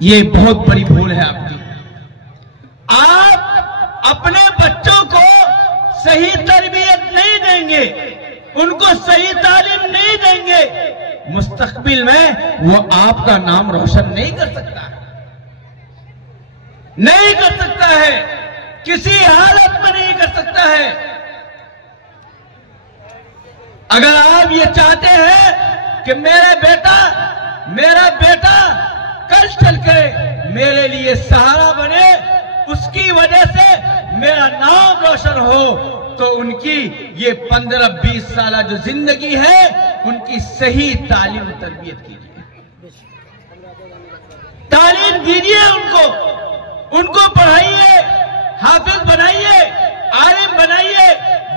ये बहुत बड़ी भूल है आपकी। आप अपने बच्चों को सही तरबियत नहीं देंगे, उनको सही तालीम नहीं देंगे, मुस्तकबिल में वो आपका नाम रोशन नहीं कर सकता है, नहीं कर सकता है, किसी हालत में नहीं कर सकता है। अगर आप ये चाहते हैं कि मेरा बेटा कल चलकर मेरे लिए सहारा बने, उसकी वजह से मेरा नाम रोशन हो, तो उनकी ये 15-20 साल जो जिंदगी है उनकी सही तालीम और तरबियत कीजिए, तालीम दीजिए, उनको पढ़ाइए, हाफिज बनाइए, आलिम बनाइए,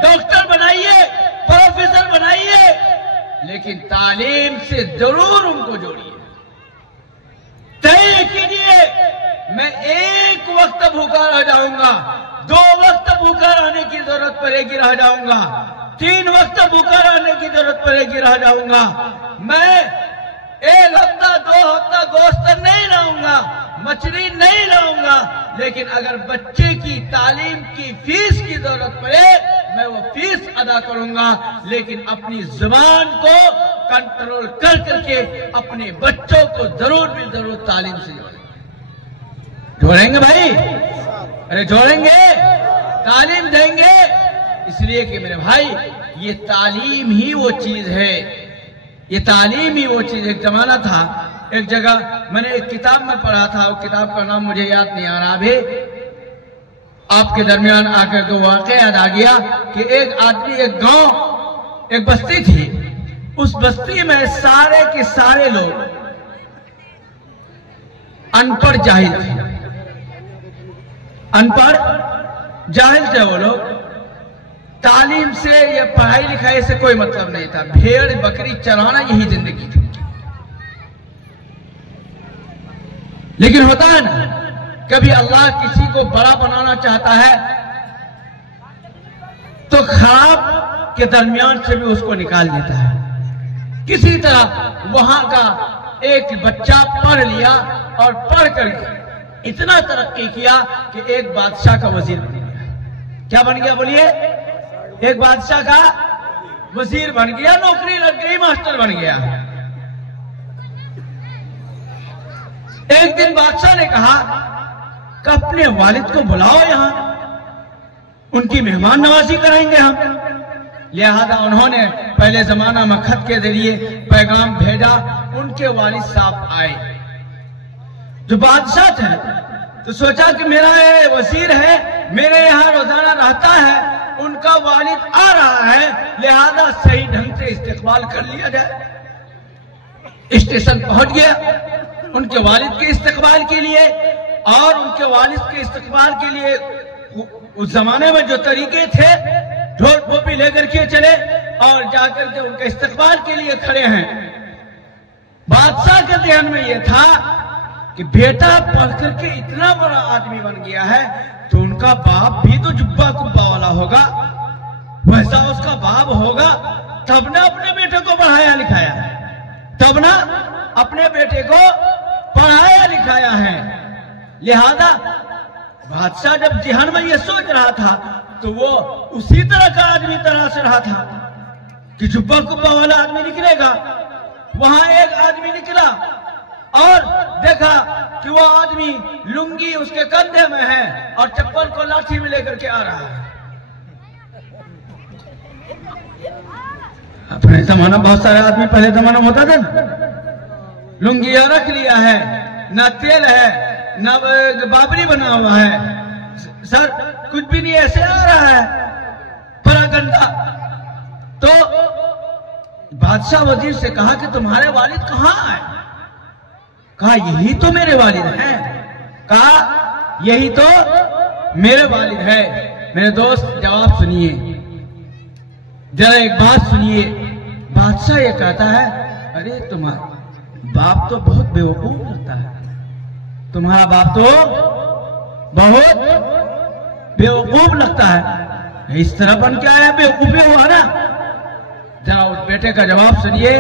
डॉक्टर बनाइए, प्रोफेसर बनाइए, लेकिन तालीम से जरूर उनको जोड़िए। तय कीजिए मैं एक वक्त भूखा रह जाऊंगा, 2 वक्त भूखा रहने की जरूरत पड़ेगी रह जाऊंगा, 3 वक्त भूखा रहने की जरूरत पड़ेगी रह जाऊंगा। मैं 1 हफ्ता 2 हफ्ता गोश्त नहीं लाऊंगा, मछली नहीं लाऊंगा, लेकिन अगर बच्चे की तालीम की फीस की जरूरत पड़े मैं वो फीस अदा करूंगा, लेकिन अपनी जुबान को कंट्रोल कर करके अपने बच्चों को जरूर भी जरूर तालीम से जोड़ेंगे भाई, अरे जोड़ेंगे, तालीम देंगे। इसलिए कि मेरे भाई ये तालीम ही वो चीज है, ये तालीम ही वो चीज। एक जमाना था, एक जगह मैंने एक किताब में पढ़ा था, वो किताब का नाम मुझे याद नहीं आ रहा अभी, आपके दरमियान आकर तो वाकया याद आ गया कि एक आदमी, एक गांव, एक बस्ती थी, उस बस्ती में सारे के सारे लोग अनपढ़ जाहिल थे, अनपढ़ जाहिल थे वो लोग। तालीम से या पढ़ाई लिखाई से कोई मतलब नहीं था, भेड़ बकरी चराना यही जिंदगी थी। लेकिन होता है ना, कभी अल्लाह किसी को बड़ा बनाना चाहता है तो खराब के दरमियान से भी उसको निकाल देता है। किसी तरह वहां का एक बच्चा पढ़ लिया और पढ़ करके इतना तरक्की किया कि एक बादशाह का वजीर बन गया। क्या बन गया बोलिए? एक बादशाह का वजीर बन गया, नौकरी लग गई, मास्टर बन गया। एक दिन बादशाह ने कहा कि अपने वालिद को बुलाओ यहां, उनकी मेहमान नवाजी कराएंगे हम। लिहाजा उन्होंने पहले जमाना में खत के जरिए पैगाम भेजा, उनके वालिद साहब आए। जो बादशाह थे तो सोचा कि मेरा ये वजीर है, मेरे यहाँ रोजाना रहता है, उनका वालिद आ रहा है, लिहाजा सही ढंग से इस्तेकबाल कर लिया जाए। स्टेशन पहुंच गया उनके वालिद के इस्तेकबाल के लिए, और उनके वालिद के इस्तेकबाल के लिए उस जमाने में जो तरीके थे, ढोल पोपी लेकर के चले और जाकर के उनके इस्तेकबाल के लिए खड़े हैं। बादशाह के ध्यान में यह था कि बेटा पढ़ करके इतना बड़ा आदमी बन गया है तो उनका बाप भी तो जुब्बा कुब्बा वाला होगा, वैसा उसका बाप होगा, तब ना अपने बेटे को पढ़ाया लिखाया है, तब ना अपने बेटे को पढ़ाया लिखाया है। लिहाजा बादशाह जब ध्यान में यह सोच रहा था तो वो उसी तरह का आदमी तलाश रहा था कि जुब्बा कुब्बा वाला आदमी निकलेगा। वहां एक आदमी निकला और देखा कि वो आदमी लुंगी उसके कंधे में है और चप्पल को लाठी में लेकर के आ रहा है। अपने जमाना बहुत सारे आदमी पहले जमाना में होता था ना, लुंगी रख लिया है, ना तेल है, ना बाबरी बना हुआ है, सर कुछ भी नहीं, ऐसे आ रहा है परागंदा। तो बादशाह वजीर से कहा कि तुम्हारे वालिद कहाँ आए? कहा यही तो मेरे वालिद हैं। कहा यही तो मेरे वालिद है। मेरे दोस्त जवाब सुनिए, जरा एक बात सुनिए। बादशाह ये कहता है, अरे तुम्हारा बाप तो बहुत बेवकूफ लगता है, तुम्हारा बाप तो बहुत बेवकूफ लगता है, इस तरह बन के आया, बेवकूफी हुआ ना। जरा उस बेटे का जवाब सुनिए।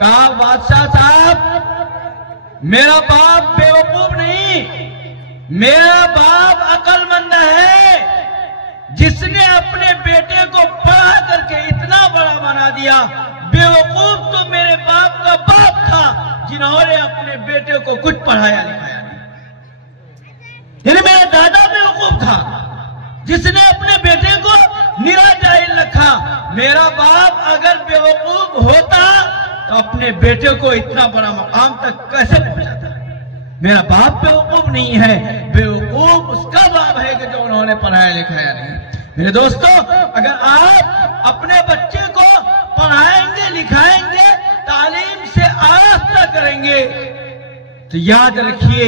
कहा बादशाह साहब मेरा बाप बेवकूफ नहीं, मेरा बाप अक्लमंद है, जिसने अपने बेटे को पढ़ा करके इतना बड़ा बना दिया। बेवकूफ तो मेरे बाप का बाप था, जिन्होंने अपने बेटे को कुछ पढ़ाया लिखाया नहीं। यानी मेरा दादा बेवकूफ था, जिसने अपने बेटे को निरा जाहिल रखा। मेरा बाप अगर बेवकूफ होता तो अपने बेटे को इतना बड़ा मकाम तक कैसे पहुंचाता? मेरा बाप बेवकूफ नहीं है, बेवकूफ उसका बाप है कि जो उन्होंने पढ़ाया लिखाया नहीं। मेरे दोस्तों, अगर आप अपने बच्चे को पढ़ाएंगे लिखाएंगे, तालीम से आरास्ता करेंगे, तो याद रखिए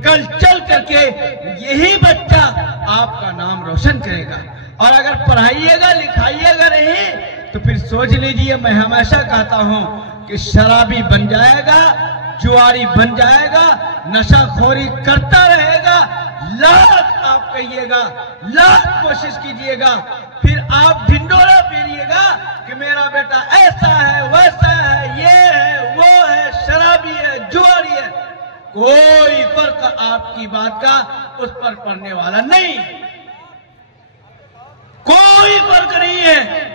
कल चल करके यही बच्चा आपका नाम रोशन करेगा। और अगर पढ़ाइएगा लिखाइएगा नहीं तो फिर सोच लीजिए, मैं हमेशा कहता हूं कि शराबी बन जाएगा, जुआरी बन जाएगा, नशाखोरी करता रहेगा। लाख आप कहिएगा, लाख कोशिश कीजिएगा, फिर आप ढिंडोरा पीरिएगा कि मेरा बेटा ऐसा है, वैसा है, ये है, वो है, शराबी है, जुआरी है। कोई फर्क आपकी बात का उस पर पड़ने वाला नहीं, कोई फर्क नहीं है।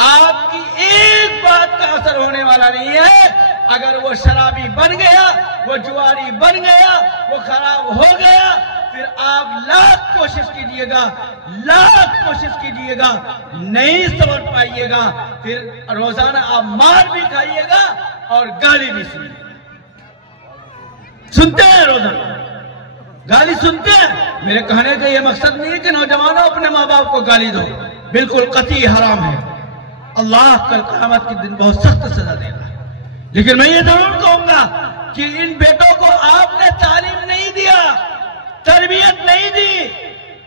आपकी एक बात का असर होने वाला नहीं है। अगर वो शराबी बन गया, वो जुआरी बन गया, वो खराब हो गया, फिर आप लाख कोशिश कीजिएगा, लाख कोशिश कीजिएगा, नहीं समझ पाइएगा। फिर रोजाना आप मार भी खाइएगा और गाली भी सुनिएगा। सुनते हैं रोजाना गाली सुनते हैं। मेरे कहने का यह मकसद नहीं है कि नौजवानों अपने माँ बाप को गाली दो, बिल्कुल कतई हराम है। अल्लाह कल क़यामत के दिन बहुत सख्त सजा देगा। लेकिन मैं ये जरूर कहूंगा कि इन बेटों को आपने तालीम नहीं दिया, तरबियत नहीं दी,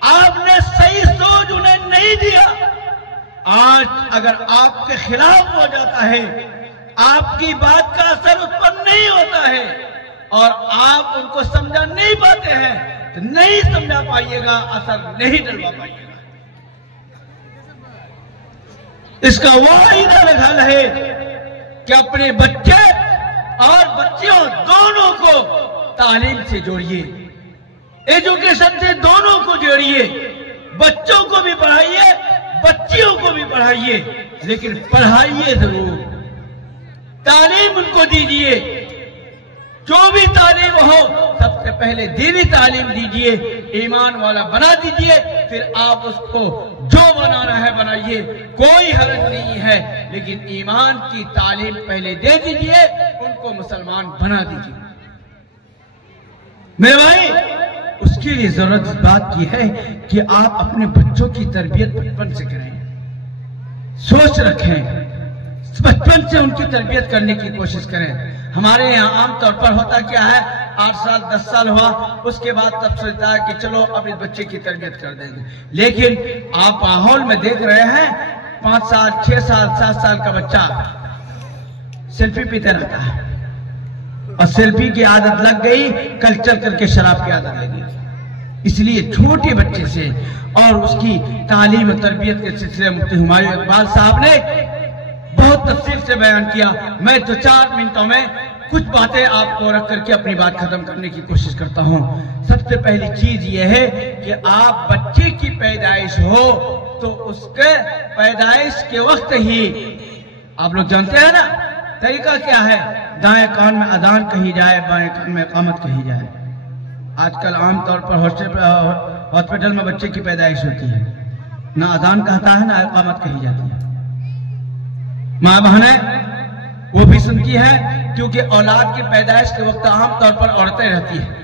आपने सही सोच उन्हें नहीं दिया। आज अगर आपके खिलाफ हो जाता है, आपकी बात का असर उस पर नहीं होता है और आप उनको समझा नहीं पाते हैं, तो नहीं समझा पाइएगा, असर नहीं डलवा पाइएगा। इसका वाहिद हल है कि अपने बच्चे और बच्चियों दोनों को तालीम से जोड़िए, एजुकेशन से दोनों को जोड़िए। बच्चों को भी पढ़ाइए, बच्चियों को भी पढ़ाइए, लेकिन पढ़ाइए जरूर, तालीम उनको दीजिए। जो भी तालीम हो, सबसे पहले दीनी तालीम दीजिए, ईमान वाला बना दीजिए, फिर आप उसको जो बनाना है बनाइए, कोई हर्ज नहीं है। लेकिन ईमान की तालीम पहले दे दीजिए, उनको मुसलमान बना दीजिए। मेरे भाई, उसके लिए जरूरत इस बात की है कि आप अपने बच्चों की तरबियत बचपन से करें, सोच रखें, बचपन से उनकी तरबियत करने की कोशिश करें। हमारे यहाँ आमतौर पर होता क्या है, 8 साल 10 साल हुआ, उसके बाद तब सोचता है कि चलो अब इस बच्चे की तरबियत कर देंगे। लेकिन आप माहौल में देख रहे हैं, 5 साल 6 साल 7 साल का बच्चा सेल्फी पीते रहता है, और सेल्फी की आदत लग गई, कल चल करके शराब की आदत लगी। इसलिए छोटे बच्चे से और उसकी तालीम और तरबियत के सिलसिले में मुफ्ती हुमायूं इकबाल साहब ने बहुत तफसील से बयान किया। मैं तो 4 मिनटों में कुछ बातें आपको रख करके अपनी बात खत्म करने की कोशिश करता हूं। सबसे पहली चीज यह है कि आप बच्चे की पैदाइश हो तो उसके पैदाइश के वक्त ही, आप लोग जानते हैं ना तरीका क्या है, दाएं कान में अजान कही जाए, बाएं कान में इकामत कही जाए। आजकल आमतौर पर हॉस्पिटल में बच्चे की पैदाइश होती है, ना अजान कहता है ना इकामत कही जाती है। माँ बहनें वो भी सुनती है, क्योंकि औलाद की पैदाइश के वक्त आमतौर पर औरतें रहती हैं।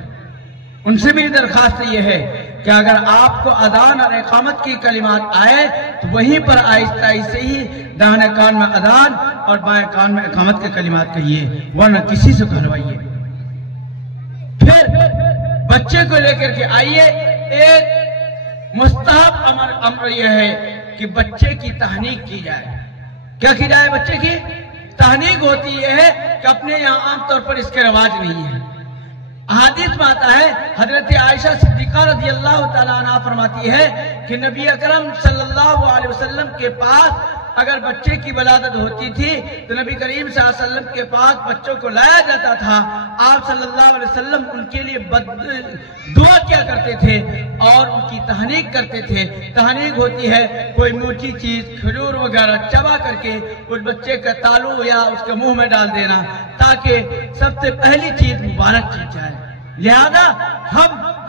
उनसे भी दरखास्त ये है कि अगर आपको अजान और इकामत की कलिमात आए तो वहीं पर आहिस्ता आहिस्ता ही दाहिने कान में अजान और बाएं कान में इकामत के कलिमात कहिए, वरना किसी से कहलवाइए। फिर बच्चे को लेकर के आइए, एक मुस्तहब अमर यह है कि बच्चे की तहनीक की जाए। क्या की जाए? बच्चे की तहनीक होती है कि अपने यहाँ आमतौर पर इसके रवाज नहीं है। अहादीस में आता है, हजरत आयशा सिद्दीका रज़ियल्लाहु ताला अन्हा फरमाती है कि नबी अकरम सल्लल्लाहु अलैहि वसल्लम के पास अगर बच्चे की वलादत होती थी तो नबी करीम सल्लल्लाहु अलैहि वसल्लम के पास बच्चों को लाया जाता था। आप सल्लल्लाहु अलैहि वसल्लम उनके लिए दुआ क्या करते थे और उनकी तहनीक करते थे। तहनीक होती है कोई मीठी चीज, खजूर वगैरह चबा करके उस बच्चे का तालू या उसके मुंह में डाल देना, ताकि सबसे पहली चीज मुबारक चीज जाए। लिहाजा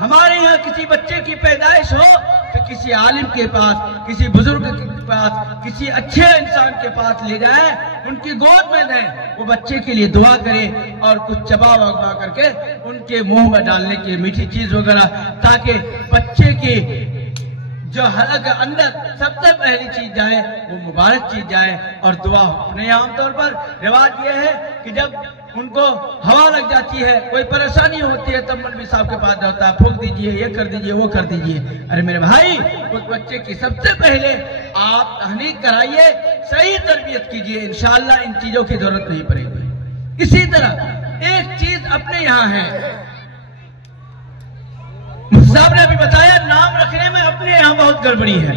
हमारे यहाँ किसी बच्चे की पैदाइश हो तो किसी आलिम के पास, किसी बुजुर्ग के पास, किसी अच्छे इंसान के पास ले जाए, उनकी गोद में दें, वो बच्चे के लिए दुआ करे और कुछ चबा वगबा करके उनके मुंह में डालने की मीठी चीज वगैरह, ताकि बच्चे की जो हलक के अंदर सबसे पहली चीज जाए वो मुबारक चीज जाए और दुआ हो। अपने आमतौर पर रिवाज ये है कि जब उनको हवा लग जाती है, कोई परेशानी होती है, तब मौलवी साहब के पास जाता है, फूंक दीजिए, ये कर दीजिए, वो कर दीजिए। अरे मेरे भाई, उस बच्चे की सबसे पहले आप तहनीक कराइए, सही तरबियत कीजिए, इंशाअल्लाह इन चीजों की जरूरत नहीं पड़ेगी। इसी तरह एक चीज अपने यहाँ है, साहब ने अभी बताया, नाम रखने में अपने यहाँ बहुत गड़बड़ी है।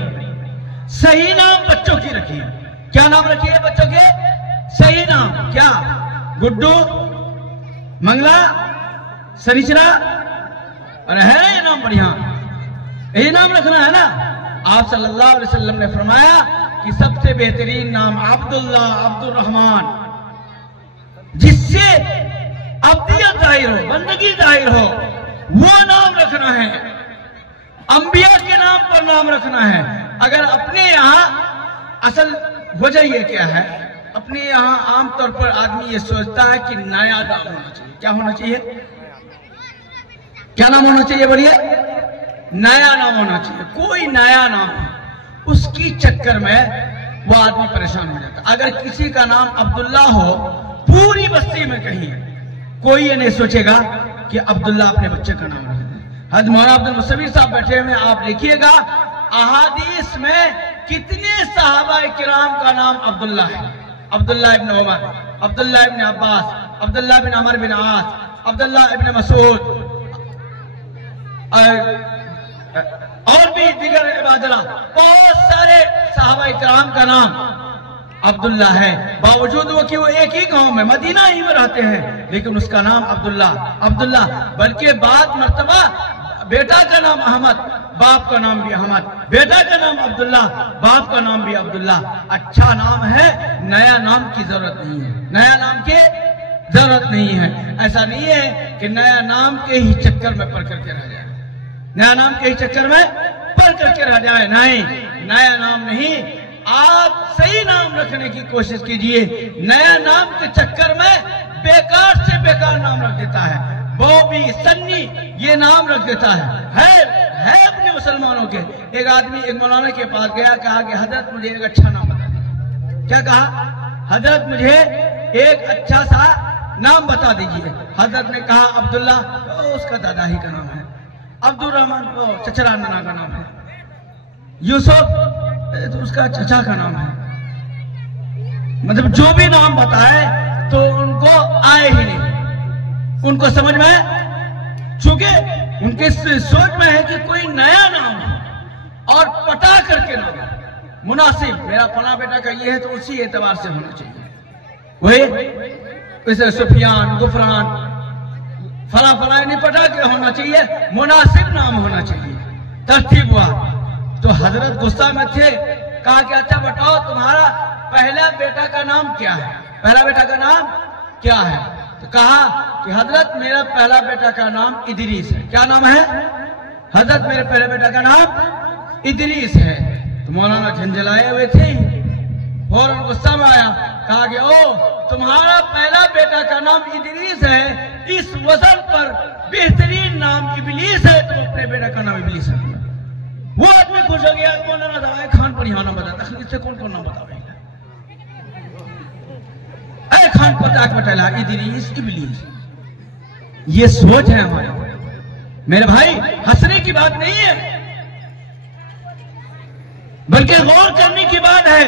सही नाम बच्चों की रखिए। क्या नाम रखिए बच्चों के? सही नाम। क्या? गुड्डू, मंगला, सरिचरा, और है ना ये नाम बढ़िया, यही नाम रखना है ना। आप सल्लल्लाहु अलैहि वसल्लम ने फरमाया कि सबसे बेहतरीन नाम अब्दुल्ला, अब्दुल रहमान, जिससे अब्दियत जाहिर हो, बंदगी जाहिर हो, वो नाम रखना है। अंबिया के नाम पर नाम रखना है। अगर अपने यहाँ असल वजह ये क्या है, अपने यहाँ आमतौर पर आदमी ये सोचता है कि नया नाम होना चाहिए। क्या होना चाहिए? क्या नाम होना चाहिए? बोलिए। नया नाम होना चाहिए। कोई नया नाम, उसकी चक्कर में वो आदमी परेशान हो जाता। अगर किसी का नाम अब्दुल्ला हो, पूरी बस्ती में कहीं कोई ये नहीं सोचेगा कि अब्दुल्ला अपने बच्चे का नाम रख दे। हज़रत मौलाना अब्दुल मुसव्विर साहब बैठे हुए, आप देखिएगा अहादीस में कितने सहाबा किराम का नाम अब्दुल्ला है। अब्दुल्ला इब्न उमर, अब्दुल्ला इब्न अब्बास, अब्दुल्ला बिन अमर बिन आस, अब्दुल्ला इब्न मसूद और भी दीगर इबादला, बहुत सारे सहाबा किराम का नाम अब्दुल्ला है। बावजूद वो कि वो एक ही गांव में, मदीना ही में रहते हैं, लेकिन उसका नाम अब्दुल्ला, अब्दुल्ला। बल्कि बाद मर्तबा बेटा का नाम अहमद, बाप का नाम भी अहमद, बेटा का नाम अब्दुल्ला, बाप का नाम भी अब्दुल्ला। अच्छा नाम है, नया नाम की जरूरत नहीं है, नया नाम की जरूरत नहीं है। ऐसा नहीं है कि नया नाम के ही चक्कर में पढ़ करके रह जाए, नया नाम के ही चक्कर में पढ़ करके रह जाए। नहीं, नया नाम नहीं, आप सही नाम रखने की कोशिश कीजिए। नया नाम के चक्कर में बेकार से बेकार नाम रख देता है, बॉबी, सन्नी, ये नाम रख देता है अपने मुसलमानों के। एक आदमी एक मौलाना के पास गया, कहा कि हजरत मुझे एक अच्छा नाम बता दीजिए। क्या कहा? हजरत मुझे एक अच्छा सा नाम बता दीजिए। हजरत ने कहा अब्दुल्ला, तो उसका दादा ही का नाम है। अब्दुल रहमान, तो चचरा नाना का नाम है। यूसुफ, तो उसका चचा का नाम है। मतलब जो भी नाम बताए तो उनको आए ही नहीं, उनको समझ में, चूंकि उनके सोच में है कि कोई नया नाम हो और पटा करके नाम मुनासिब, मेरा फला बेटा का ये है तो उसी एतबार से होना चाहिए। वही जैसे सुफियान, गुफरान, फला फला नहीं पटा के होना चाहिए, मुनासिब नाम होना चाहिए। तरतीब हुआ तो हजरत गुस्सा में थे, कहा कि अच्छा बताओ तुम्हारा पहला बेटा का नाम क्या है? पहला बेटा का नाम क्या है? तो कहा कि हजरत मेरा पहला बेटा का नाम इदरीस है। क्या नाम है? हजरत मेरे पहले बेटा का नाम इदरीस है। तो मौलाना झंझलाए हुए थे, फौरन गुस्सा में आया, कहा कि ओ तुम्हारा पहला बेटा का नाम इदरीस है, इस वजन पर बेहतरीन नाम इबलीस है, तुम अपने बेटा का नाम इबलीस है। वो आदमी खुश हो गया, मौलाना दवाए खान पर यहाँ नाम बता, तखलीफ से कौन कौन नाम बतावेगा? अरे खान पता बटला इदरीस इबलीस, ये सोच है हमारी। मेरे भाई, हंसने की बात नहीं है, बल्कि गौर करने की बात है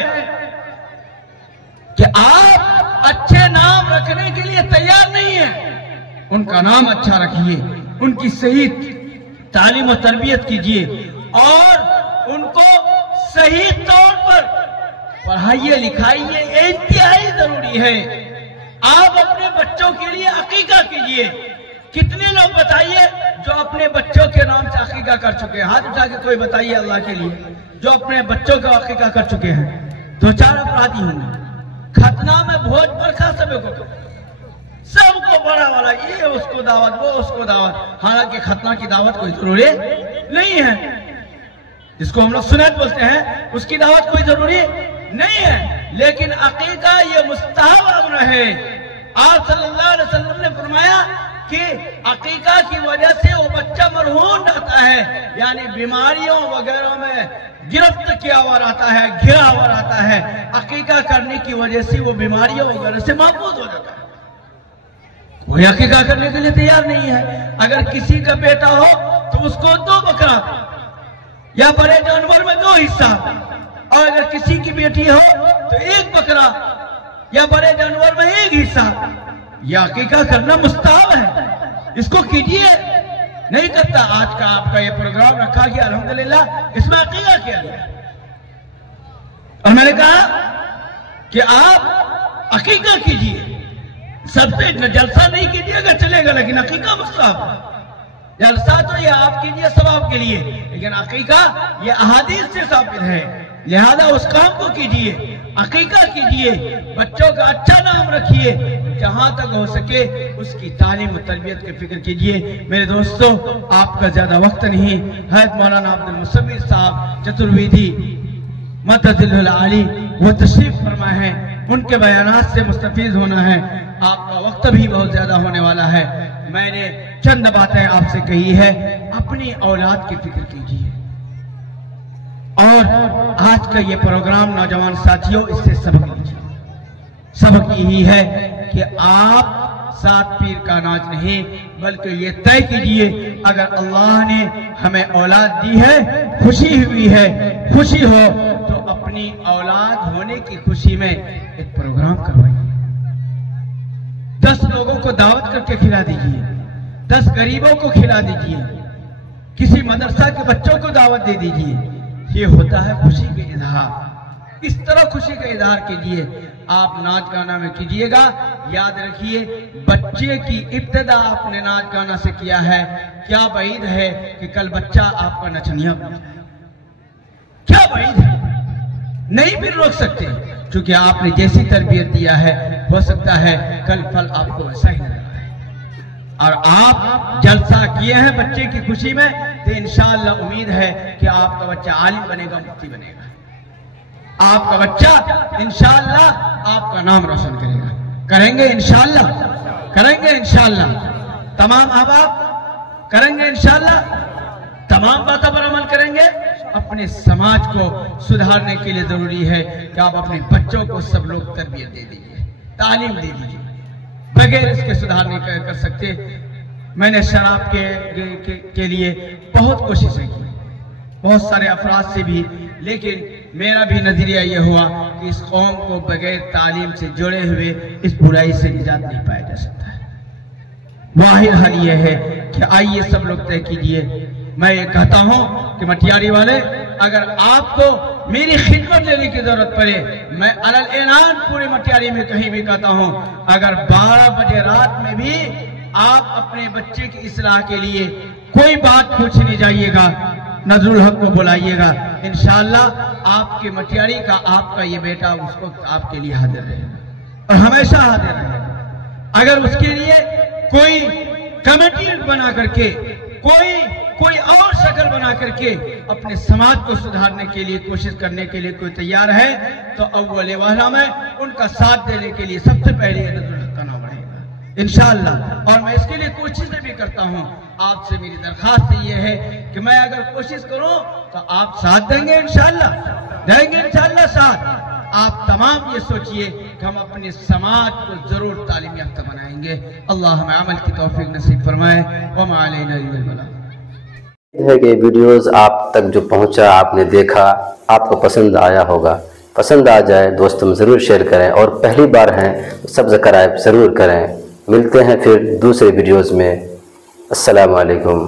कि आप अच्छे नाम रखने के लिए तैयार नहीं है, उनका नाम अच्छा रखिए, उनकी सही तालीम और तरबियत कीजिए और उनको सही तौर पर पढ़ाइए लिखाइए, इंतहाई जरूरी है। आप अपने बच्चों के लिए अकीका कीजिए। कितने लोग बताइए जो अपने बच्चों के नाम से अकीका कर चुके हैं? हाथ उठा के कोई बताइए अल्लाह के लिए जो अपने बच्चों का अकीका कर चुके हैं। 2-4 अपराधी होंगे। खतना में भोज बरखा सबको बड़ा वाला, ये उसको दावत, वो उसको दावत। हालांकि खतना की दावत कोई जरूरी नहीं है। जिसको हम लोग सुन्नत बोलते हैं उसकी दावत कोई जरूरी नहीं है। लेकिन अकीका ये मुस्तहब अम्र है। आप सल्लल्लाहु अलैहि वसल्लम ने फरमाया कि अकीका की वजह से वो बच्चा मरहूम रहता है, यानी बीमारियों वगैरह में गिरफ्त किया हुआ रहता है, घिरा हुआ रहता है। अकीका करने की वजह से वो बीमारियों वगैरह से महफूज हो जाता है। कोई अकीका करने के लिए तैयार नहीं है। अगर किसी का बेटा हो तो उसको 2 बकरा या बड़े जानवर में 2 हिस्सा, और अगर किसी की बेटी हो तो 1 बकरा या बड़े जानवर में 1 हिस्सा। यह अकीका करना मुस्तहब है, इसको कीजिए। नहीं करता, आज का आपका ये प्रोग्राम रखा गया, अल्हम्दुलिल्लाह इसमें अकीका किया गया। और मैंने कहा कि आप अकीका कीजिए। सबसे जलसा नहीं कीजिएगा चलेगा, लेकिन अकीका मुस्तहब है। जलसा तो ये आप कीजिए सवाब के लिए, लेकिन अकीका ये अहादीस से साबित है। लिहाजा उस काम को कीजिए, अकीका कीजिए, बच्चों का अच्छा नाम रखिए, जहां तक हो सके उसकी तालीम और तरबियत की फिक्र कीजिए। मेरे दोस्तों, आपका ज्यादा वक्त नहीं। हज़रत मौलाना अब्दुल मुसम्मिल साहब चतुर्वेदी मददुल आली वो तशरीफ फरमा है, उनके बयानात से मुस्तफीज होना है। आपका वक्त भी बहुत ज्यादा होने वाला है। मैंने चंद बातें आपसे कही है। अपनी औलाद की फिक्र कीजिए। और आज का ये प्रोग्राम नौजवान साथियों, इससे सबक लीजिए। सबक यही है कि आप 7 पीर का नाच नहीं, बल्कि ये तय कीजिए अगर अल्लाह ने हमें औलाद दी है, खुशी हुई है, खुशी हो तो अपनी औलाद होने की खुशी में एक प्रोग्राम करवाइए। 10 लोगों को दावत करके खिला दीजिए, 10 गरीबों को खिला दीजिए, किसी मदरसा के बच्चों को दावत दे दीजिए। ये होता है खुशी का इजहार। इस तरह खुशी का इजहार कीजिए। आप नाच गाना में कीजिएगा। याद रखिए, बच्चे की इब्तिदा आपने नाच गाना से किया है, क्या बईद है कि कल बच्चा आपका नचनिया बन जाए? क्या बईद है? नहीं भी रोक सकते, क्योंकि आपने जैसी तरबियत दिया है हो सकता है कल फल आपको वैसा ही नजर आए। और आप जलसा किए हैं बच्चे की खुशी में, तो इंशाअल्लाह उम्मीद है कि आपका बच्चा आलिम बनेगा, मुफ्ती बनेगा। आपका बच्चा इंशाअल्लाह आपका नाम रोशन करेगा। करेंगे इंशाअल्लाह, करेंगे इंशाअल्लाह। तमाम अहबाब करेंगे इंशाअल्लाह, तमाम बातों पर अमल करेंगे। अपने समाज को सुधारने के लिए जरूरी है कि आप अपने बच्चों को सब लोग तरबियत दे दीजिए, तालीम दे दीजिए। बगैर इसके सुधार नहीं कर सकते। मैंने शराब के लिए बहुत कोशिशें की, बहुत सारे अफराद से भी, लेकिन मेरा भी नजरिया यह हुआ कि इस कौम को बगैर तालीम से जुड़े हुए इस बुराई से निजात नहीं पाया जा सकता है। वाहिद हल यह है कि आइए सब लोग तय कीजिए। मैं ये कहता हूं कि मटियारी वाले, अगर आपको मेरी खिदमत लेने की जरूरत पड़े, मैं अलल ऐलान पूरे मटियारी में कहीं भी कहता हूं, अगर 12 बजे रात में भी आप अपने बच्चे की इस्लाह के लिए कोई बात पूछने जाइएगा, नजरुल हक को बुलाइएगा, इंशाअल्लाह आपके मटियारी का आपका ये बेटा उस वक्त आपके लिए हाजिर रहेगा और हमेशा हाजिर रहेगा। अगर उसके लिए कोई कमेटी बना करके, कोई और शक्ल बना करके अपने समाज को सुधारने के लिए कोशिश करने के लिए कोई तैयार है, तो अव्वल वाला में उनका साथ देने के लिए सबसे पहले नजरुल हक का नाम बढ़ेगा इंशाअल्लाह। और मैं इसके लिए कोशिशें भी करता हूं। आपसे मेरी दरखास्त ये है कि मैं अगर कोशिश करूं तो आप साथ देंगे इंशाअल्लाह, देंगे इंशाअल्लाह साथ। आप तमाम ये सोचिए कि हम अपने समाज को जरूर तालीम याफ्ता बनाएंगे। अल्लाह हमें अमल की तौफीक नसीब फरमाए। वमा अलैना इल्लल बलाग। है कि वीडियोस आप तक जो पहुंचा, आपने देखा, आपको पसंद आया होगा। पसंद आ जाए दोस्तों में ज़रूर शेयर करें, और पहली बार हैं तो सब्सक्राइब ज़रूर करें। मिलते हैं फिर दूसरे वीडियोस में। अस्सलामु अलैकुम।